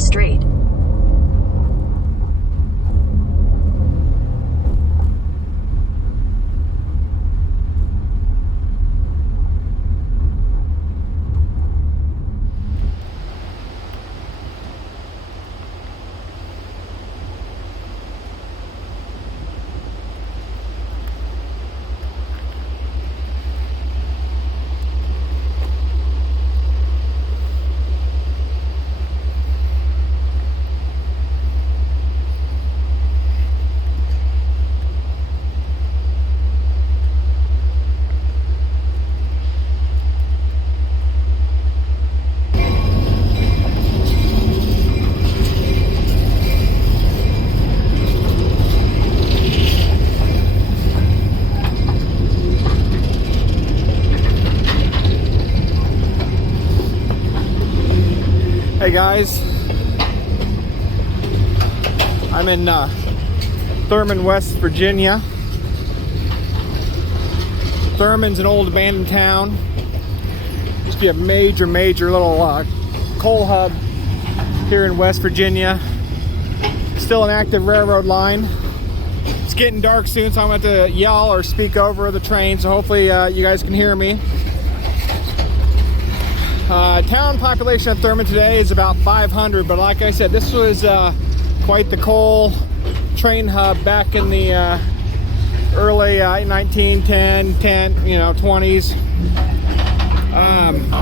straight. Hey guys, I'm in Thurman, West Virginia. Thurman's an old abandoned town. Used to be a major little coal hub here in West Virginia. Still an active railroad line. It's getting dark soon, so I'm going to have to yell or speak over the train, so hopefully you guys can hear me. Town population of Thurman today is about 500, but like I said, this was quite the coal train hub back in the early 1910, 20s.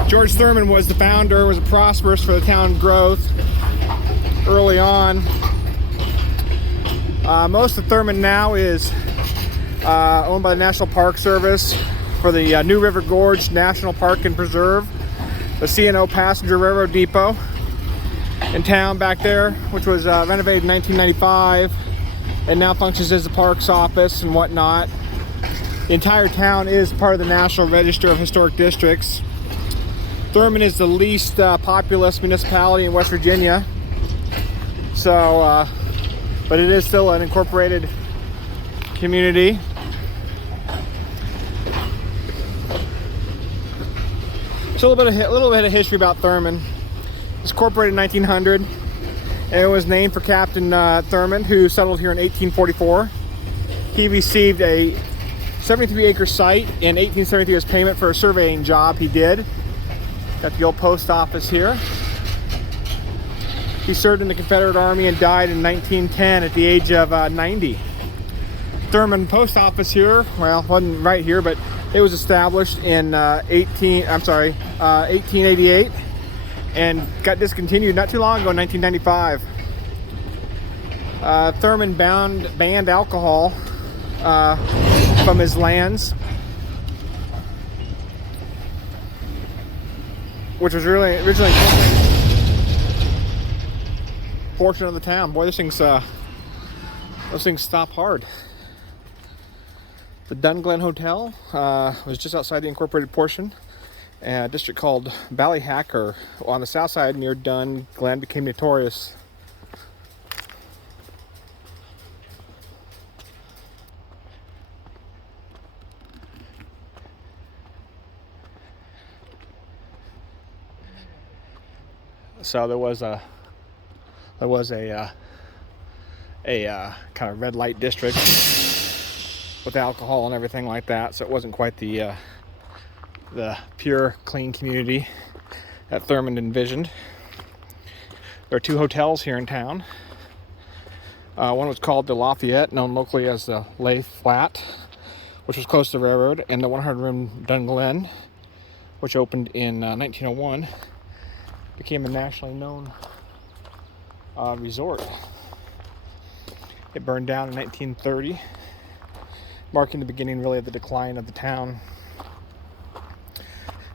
George Thurman was the founder, was prosperous for the town growth early on. Most of Thurman now is owned by the National Park Service for the new River Gorge National Park and Preserve. The C&O Passenger Railroad Depot in town back there, which was renovated in 1995 and now functions as the parks office and whatnot. The entire town is part of the National Register of Historic Districts. Thurman is the least populous municipality in West Virginia, so but it is still an incorporated community. So a little bit of history about Thurman. It was incorporated in 1900, and it was named for Captain Thurmond, who settled here in 1844. He received a 73-acre site in 1873 as payment for a surveying job he did. Got the old post office here. He served in the Confederate Army and died in 1910 at the age of 90. Thurman Post Office here, well, wasn't right here, but it was established in 1888 and got discontinued not too long ago in 1995. Thurman banned alcohol from his lands, which was really originally a portion of the town. Boy, those things stop hard. The Dunglin Hotel was just outside the incorporated portion. A district called Ballyhacker on the south side near Dunglin became notorious. So there was a kind of red light district with alcohol and everything like that, so it wasn't quite the pure, clean community that Thurman envisioned. There are two hotels here in town. One was called the Lafayette, known locally as the Lay Flat, which was close to the railroad, and the 100-room Dunglin, which opened in 1901, became a nationally known resort. It burned down in 1930. Marking the beginning, really, of the decline of the town.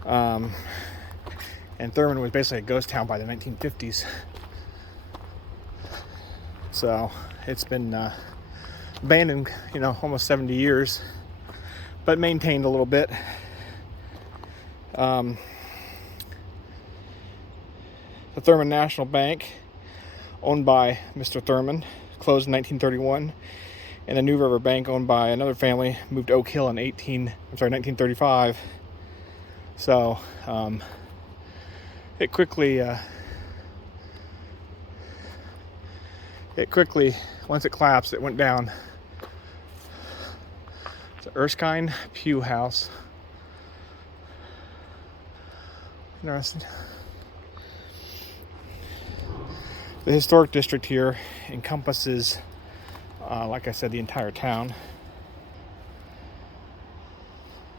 And Thurman was basically a ghost town by the 1950s. So it's been abandoned, almost 70 years, but maintained a little bit. The Thurman National Bank, owned by Mr. Thurman, closed in 1931. And the New River Bank, owned by another family, moved to Oak Hill in 1935. So it quickly it quickly, once it collapsed, it went down. It's an Erskine Pew House. Interesting. The historic district here encompasses, like I said, the entire town.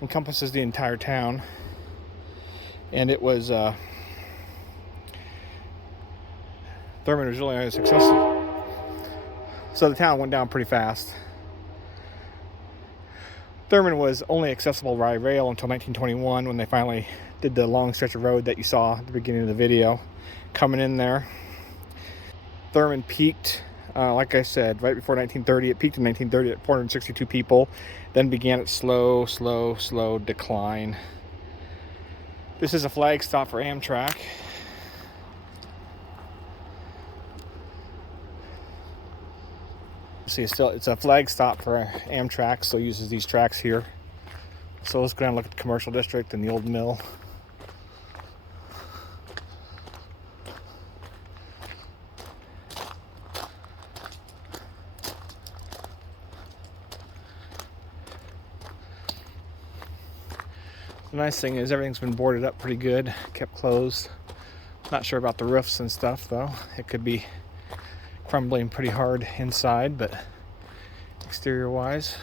Encompasses the entire town. And it was, Thurman was really successful. So the town went down pretty fast. Thurman was only accessible by rail until 1921 when they finally did the long stretch of road that you saw at the beginning of the video coming in there. Thurman peaked, like I said, right before 1930. It peaked in 1930 at 462 people, then began its slow decline. This is a flag stop for Amtrak. See, it's a flag stop for Amtrak, still uses these tracks here. So let's go down and look at the commercial district and the old mill. The nice thing is everything's been boarded up pretty good, kept closed. Not sure about the roofs and stuff though. It could be crumbling pretty hard inside, but exterior wise,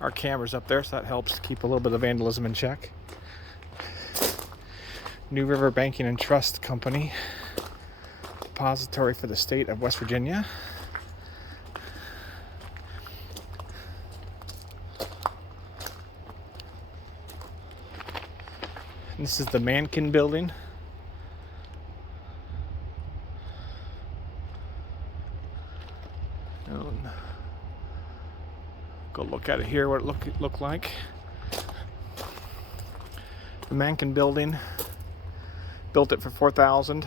our camera's up there, so that helps keep a little bit of vandalism in check. New River Banking and Trust Company, depository for the state of West Virginia. This is the Mankin building. Go look at it here, what it looked like. The Mankin building, built it for 4,000.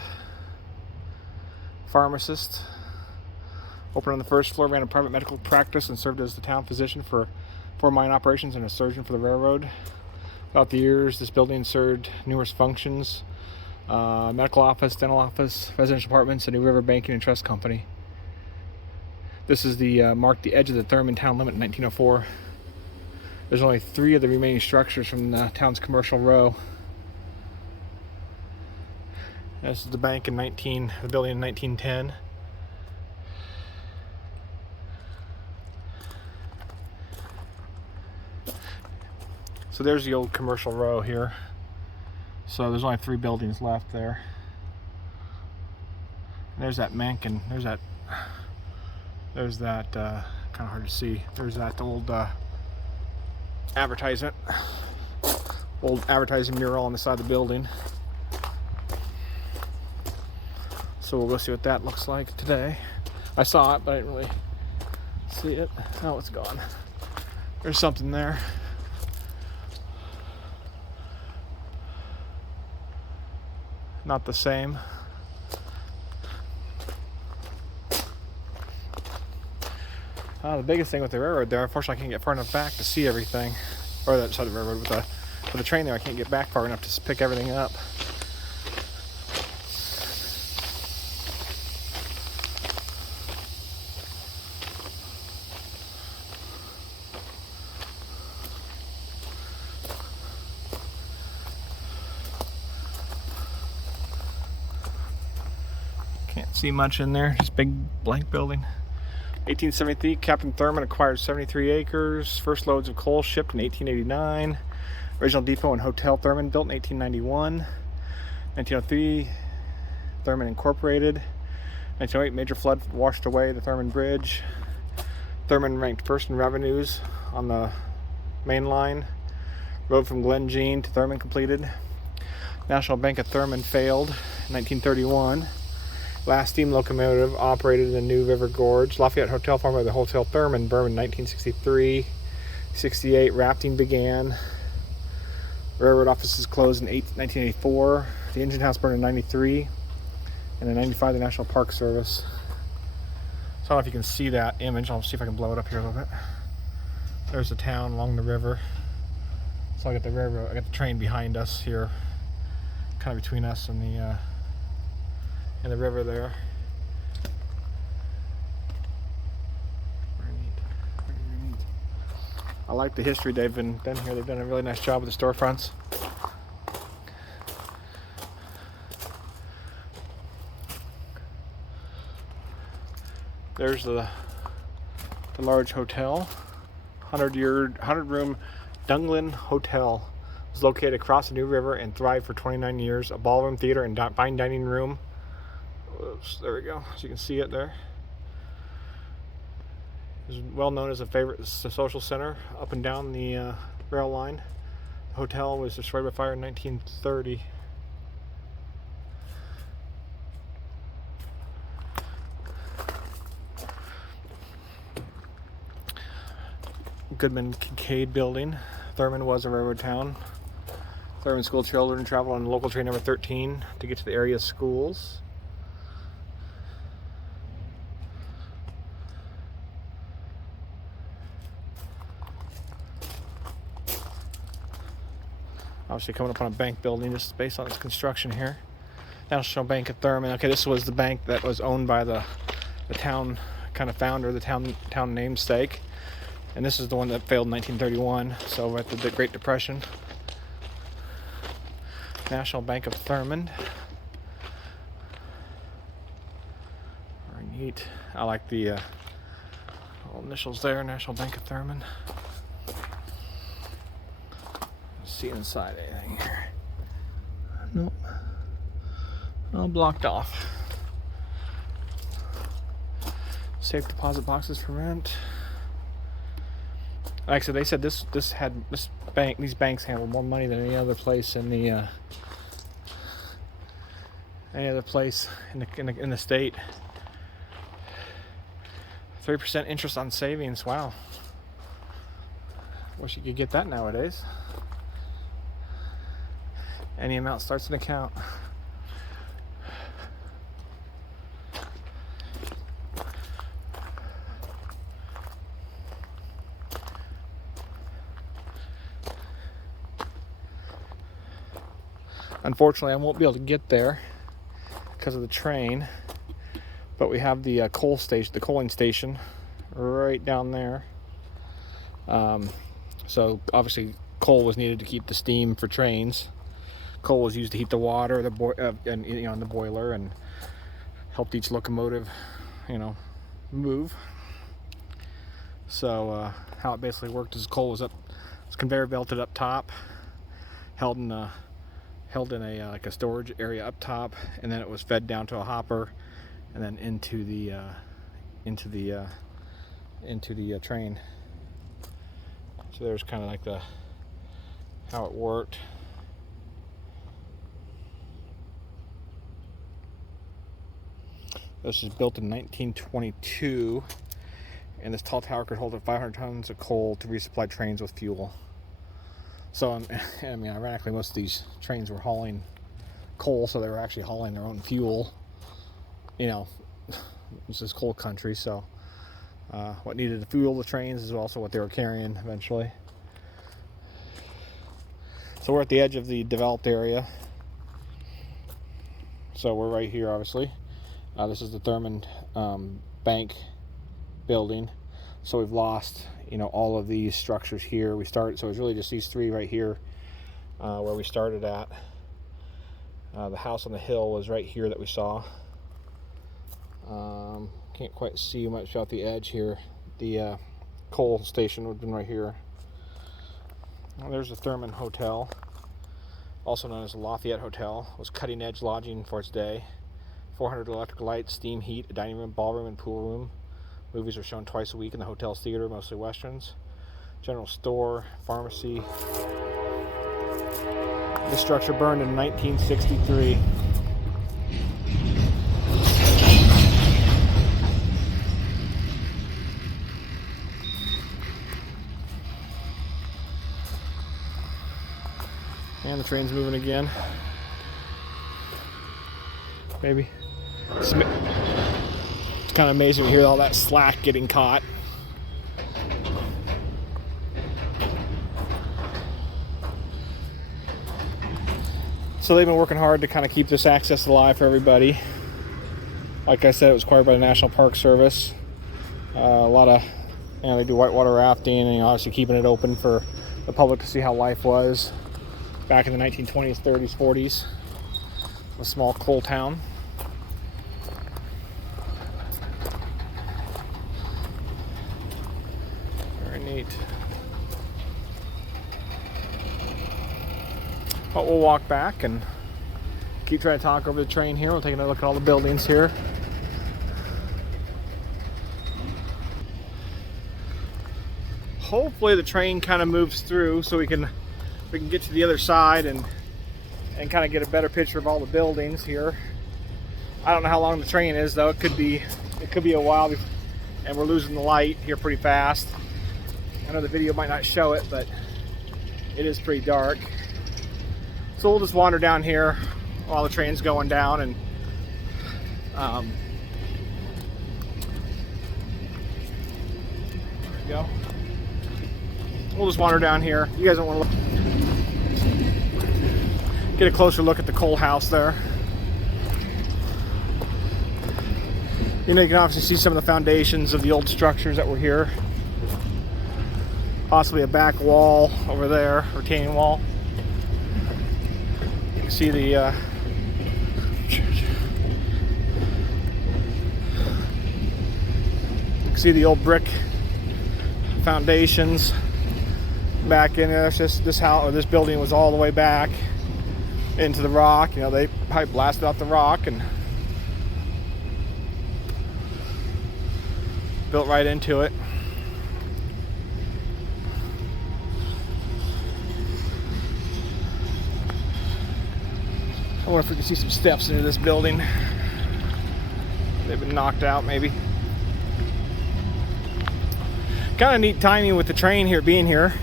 Pharmacist. Opened on the first floor, ran a private medical practice, and served as the town physician for mine operations and a surgeon for the railroad. Throughout the years, this building served numerous functions: medical office, dental office, residential apartments, and New River Banking and Trust Company. This is marked the edge of the Thurman town limit in 1904. There's only 3 of the remaining structures from the town's commercial row. This is the bank the building in 1910. So there's the old commercial row here. So there's only 3 buildings left there. And there's that Mankin. There's that kind of hard to see. There's that old advertising mural on the side of the building. So we'll go see what that looks like today. I saw it, but I didn't really see it. Oh, it's gone. There's something there. Not the same. The biggest thing with the railroad there, unfortunately I can't get far enough back to see everything. Or that side of the railroad, with the train there, I can't get back far enough to pick everything up. Can't see much in there, just big blank building. 1873, Captain Thurman acquired 73 acres. First loads of coal shipped in 1889. Original depot and hotel Thurman built in 1891. 1903, Thurman Incorporated. 1908, major flood washed away the Thurman Bridge. Thurman ranked first in revenues on the main line. Road from Glen Jean to Thurman completed. National Bank of Thurman failed in 1931. Last steam locomotive operated in the New River Gorge. Lafayette Hotel, formed by the Hotel Thurman, burned in 1963. 68, rafting began. Railroad offices closed in 1984. The engine house burned in 93. And in 95, the National Park Service. So I don't know if you can see that image. I'll see if I can blow it up here a little bit. There's the town along the river. So I got the railroad, I got the train behind us here, kind of between us and the river there. I like the history they've been done here. They've done a really nice job with the storefronts. There's the large hotel, 100-room Dunglin Hotel. It was located across the New River and thrived for 29 years. A ballroom, theater, and fine dining room. Oops, there we go. So you can see it there. It was well known as a favorite social center up and down the rail line. The hotel was destroyed by fire in 1930. Goodman Kincaid Building. Thurmond was a railroad town. Thurmond school children travel on local train number 13 to get to the area schools. Obviously coming up on a bank building just based on its construction here. National Bank of Thurmond. Okay, this was the bank that was owned by the town kind of founder, the town namesake. And this is the one that failed in 1931, so at the Great Depression. National Bank of Thurmond. Very neat. I like the little initials there, National Bank of Thurmond. Let's see inside anything here. Nope. All blocked off. Safe deposit boxes for rent. Like I said, they said these banks handle more money than any other place in the in the state. 3% interest on savings. Wow. Wish you could get that nowadays. Any amount starts an account. Unfortunately, I won't be able to get there because of the train, but we have the coal station, the coaling station, right down there. So obviously, coal was needed to keep the steam for trains. Coal was used to heat the water, and the boiler, and helped each locomotive, move. So how it basically worked is coal was conveyor belted up top, held in a like a storage area up top, and then it was fed down to a hopper, and then into the train. So there's kind of like how it worked. This was built in 1922, and this tall tower could hold up 500 tons of coal to resupply trains with fuel. So, ironically, most of these trains were hauling coal, so they were actually hauling their own fuel. This is coal country, so what needed to fuel the trains is also what they were carrying eventually. So we're at the edge of the developed area. So we're right here, obviously. This is the Thurmond Bank building. So we've lost, all of these structures here. So it's really just these three right here where we started at. The house on the hill was right here that we saw. Can't quite see much out the edge here. The coal station would have been right here. Well, there's the Thurman Hotel, also known as the Fayette Hotel. It was cutting edge lodging for its day. 400 electric lights, steam heat, a dining room, ballroom, and pool room. Movies are shown twice a week in the hotel's theater, mostly westerns. General store, pharmacy. This structure burned in 1963. And the train's moving again. Maybe. It's kind of amazing to hear all that slack getting caught. So they've been working hard to kind of keep this access alive for everybody. Like I said, it was acquired by the National Park Service. A lot of And they do whitewater rafting, and obviously keeping it open for the public to see how life was back in the 1920s, 30s, 40s. A small coal town. Very neat. But we'll walk back and keep trying to talk over the train here. We'll take another look at all the buildings here. Hopefully the train kind of moves through so we can get to the other side and kind of get a better picture of all the buildings here. I don't know how long the train is though. It could be a while, and we're losing the light here pretty fast. I know the video might not show it, but it is pretty dark. So we'll just wander down here while the train's going down, and there we go. We'll just wander down here. You guys don't want to get a closer look at the coal house there. You know, you can obviously see some of the foundations of the old structures that were here. Possibly a back wall over there, retaining wall. You can see the old brick foundations back in there. It's just this building was all the way back into the rock. You know, they probably blasted out the rock and built right into it. I wonder if we can see some steps into this building. They've been knocked out maybe. Kind of neat timing with the train here being here.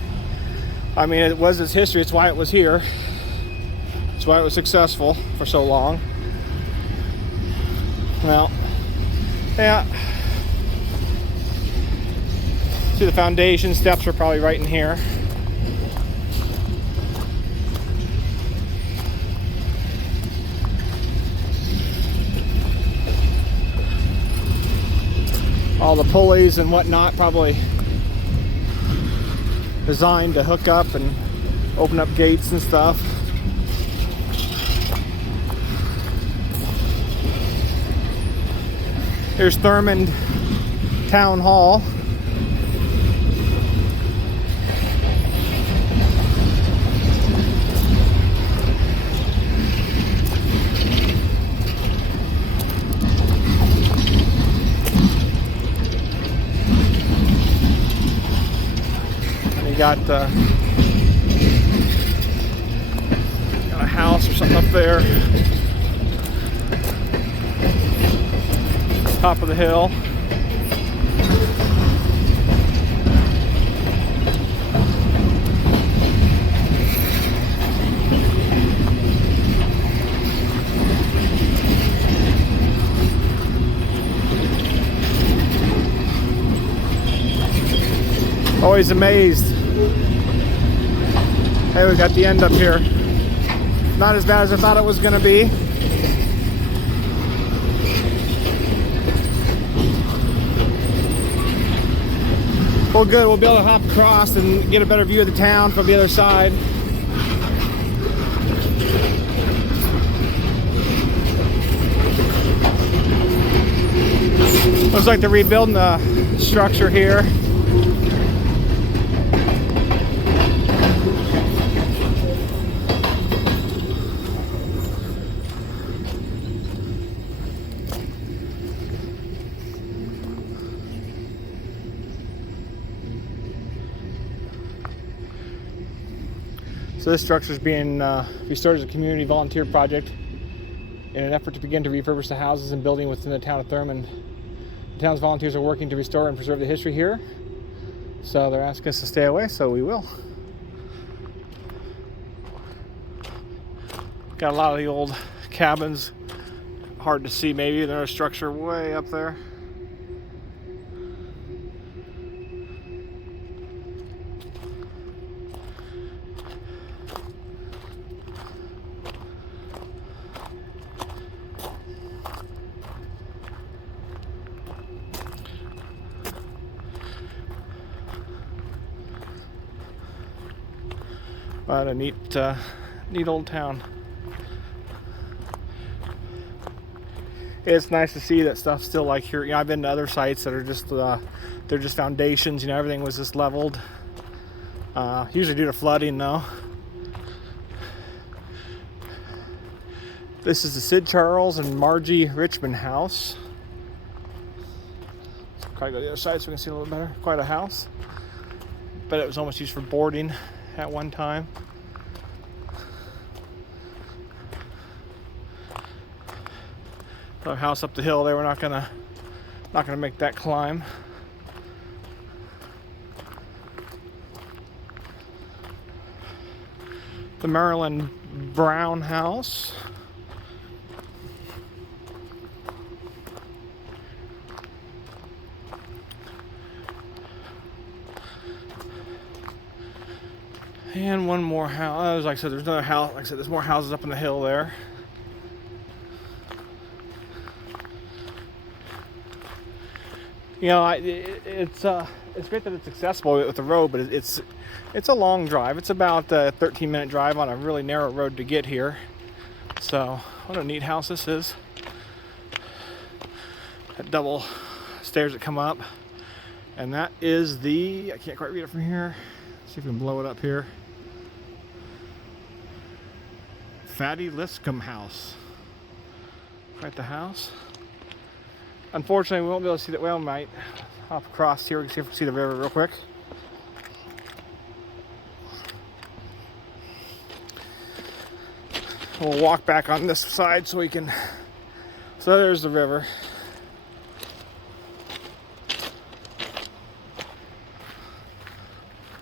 I mean, it was its history. It's why it was here. It's why it was successful for so long. Well, yeah. See, the foundation steps are probably right in here. All the pulleys and whatnot probably designed to hook up and open up gates and stuff. Here's Thurmond Town Hall. Got a house or something up there, top of the hill. Always amazed. Hey, we got the end up here. Not as bad as I thought it was going to be. Well, good. We'll be able to hop across and get a better view of the town from the other side. Looks like they're rebuilding the structure here. So this structure is being restored as a community volunteer project in an effort to begin to refurbish the houses and building within the town of Thurmond. The town's volunteers are working to restore and preserve the history here. So they're asking us to stay away, so we will. Got a lot of the old cabins. Hard to see maybe. There's a structure way up there. But a neat old town. It's nice to see that stuff's still like here. You know, I've been to other sites that are just they're just foundations. You know, everything was just leveled. Usually due to flooding, though. This is the Sid Charles and Margie Richmond house. Try to go to the other side so we can see a little better. Quite a house. But it was almost used for boarding at one time. The house up the hill there, we're not gonna make that climb. The Maryland Brown house. And one more house. Like I said, there's another house. Like I said, there's more houses up on the hill there. You know, it's great that it's accessible with the road, but it's a long drive. It's about a 13-minute drive on a really narrow road to get here. So, what a neat house this is. That double stairs that come up, and that is I can't quite read it from here. Let's see if we can blow it up here. Fatty Liscombe house. Quite the house. Unfortunately, we won't be able to see that. Well, we might. Hop across here. We can see if we can see the river real quick. We'll walk back on this side so we can. So there's the river.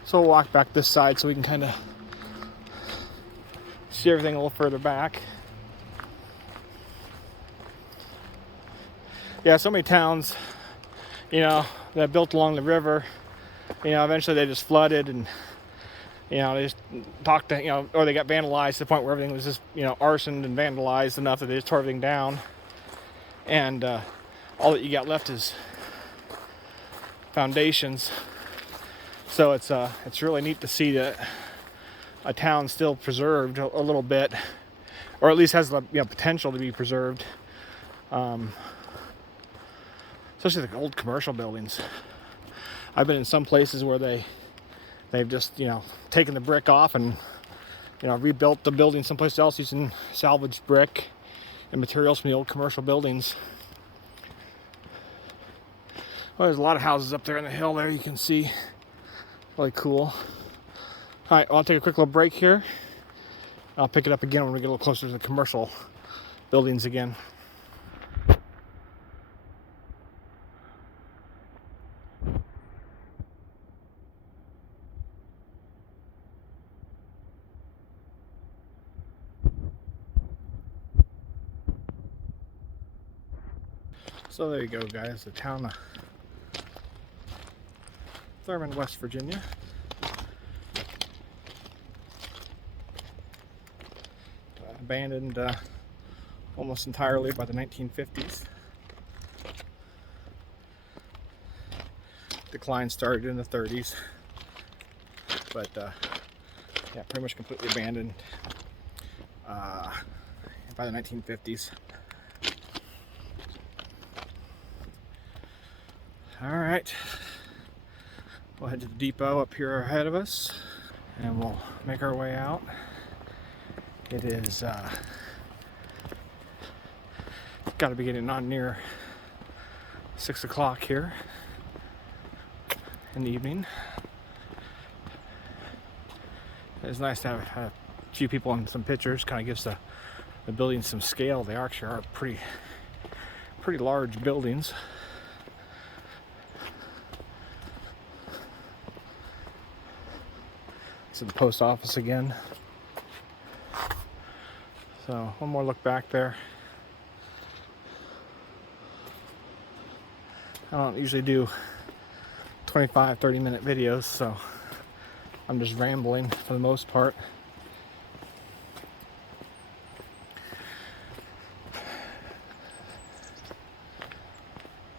So we'll walk back this side so we can kind of see everything a little further back. Yeah, so many towns, you know, that built along the river, you know, eventually they just flooded and, you know, they just talked to, you know, or they got vandalized to the point where everything was just, you know, arsoned and vandalized enough that they just tore everything down. And all that you got left is foundations. So it's really neat to see that a town still preserved a little bit, or at least has the, you know, potential to be preserved. Especially the old commercial buildings. I've been in some places where they've just, you know, taken the brick off and, you know, rebuilt the building someplace else using salvaged brick and materials from the old commercial buildings. Well, there's a lot of houses up there on the hill there, you can see. Really cool. Alright, well, I'll take a quick little break here. I'll pick it up again when we get a little closer to the commercial buildings again. So there you go, guys, the town of Thurmond, West Virginia. Abandoned almost entirely by the 1950s. Decline started in the 30s, but yeah, pretty much completely abandoned by the 1950s. Alright, we'll head to the depot up here ahead of us and we'll make our way out. It is got to be getting on near 6 o'clock here in the evening. It's nice to have a few people in some pictures. Kind of gives the buildings some scale. They actually are pretty large buildings. To the post office again. So one more look back there. I don't usually do 25-30 minute videos, so I'm just rambling for the most part.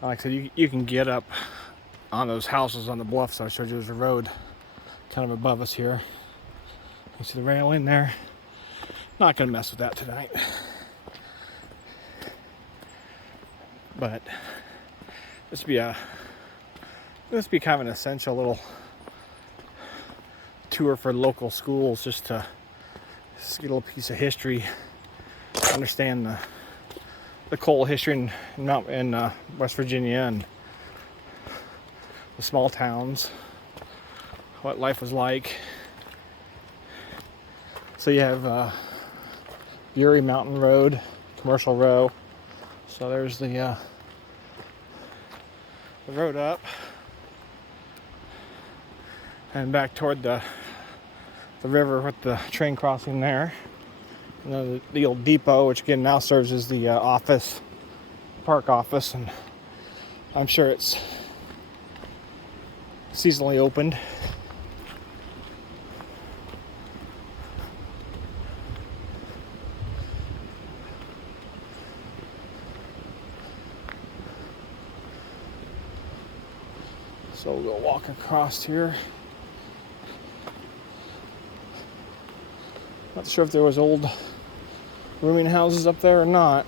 Like I said, you can get up on those houses on the bluffs I showed you. There's a road kind of above us here. You see the railing there? Not gonna mess with that tonight. But this would be kind of an essential little tour for local schools, just to get a little piece of history, understand the coal history in West Virginia and the small towns, what life was like. So you have Erie Mountain Road, Commercial Row. So there's the road up and back toward the river with the train crossing there. And then the old depot, which again now serves as the park office, and I'm sure it's seasonally opened. So we'll walk across here. Not sure if there was old rooming houses up there or not.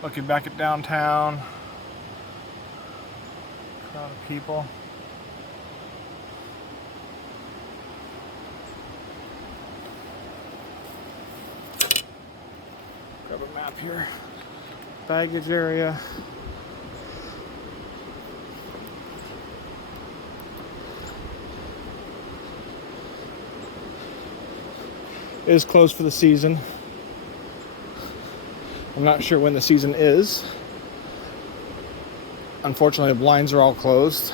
Looking back at downtown, crowd of people. Grab a map here. Baggage area. It is closed for the season. I'm not sure when the season is. Unfortunately, the blinds are all closed.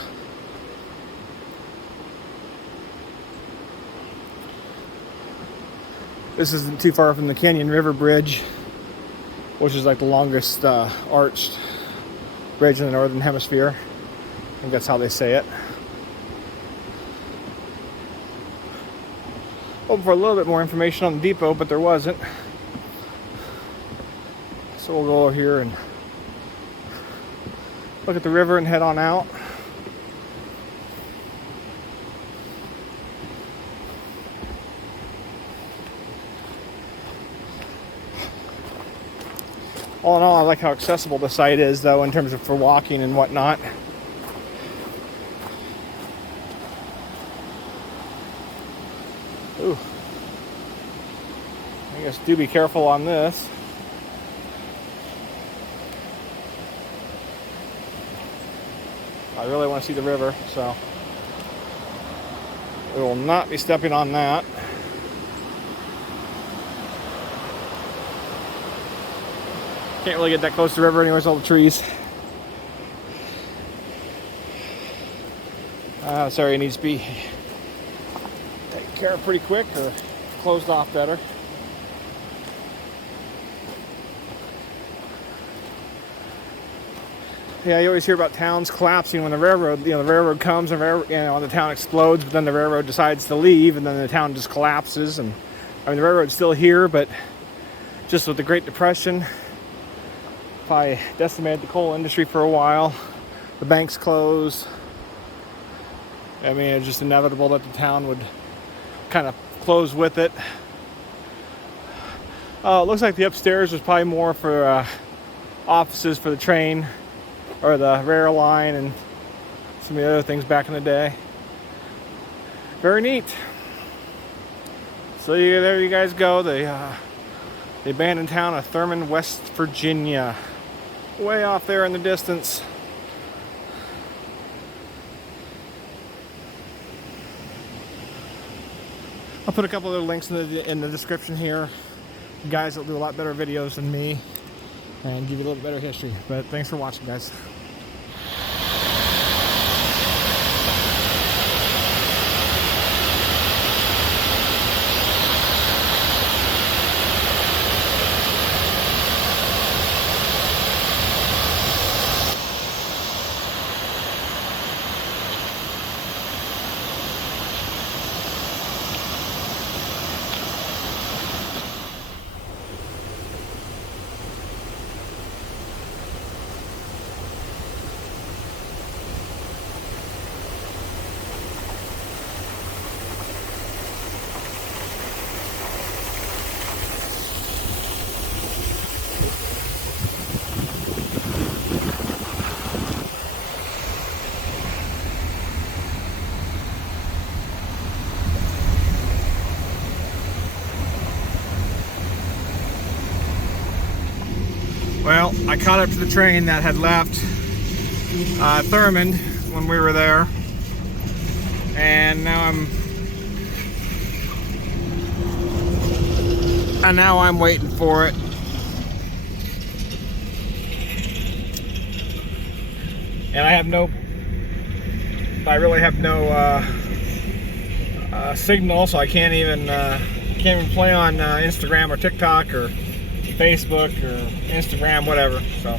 This isn't too far from the Canyon River Bridge, which is like the longest arched bridge in the Northern Hemisphere. I think that's how they say it. Hoping for a little bit more information on the depot, but there wasn't. So we'll go over here and look at the river and head on out. All in all, I like how accessible the site is, though, in terms of for walking and whatnot. Ooh. I guess do be careful on this. I really want to see the river, so we will not be stepping on that. Can't really get that close to the river anyways, all the trees. This area needs to be taken care of pretty quick, or closed off better. Yeah, you always hear about towns collapsing when the railroad comes, and the town explodes, but then the railroad decides to leave, and then the town just collapses. And I mean, the railroad's still here, but just with the Great Depression, probably decimated the coal industry for a while. The banks closed. I mean, it's just inevitable that the town would kind of close with it. It looks like the upstairs was probably more for offices for the train or the rail line and some of the other things back in the day. Very neat. So there you guys go. The abandoned town of Thurman, West Virginia. Way off there in the distance. I'll put a couple other links in the description here. Guys that do a lot better videos than me and give you a little better history. But thanks for watching, guys. Well, I caught up to the train that had left Thurmond when we were there, and now I'm waiting for it. And I really have no signal, so I can't even play on Instagram or TikTok or Facebook or Instagram, whatever. So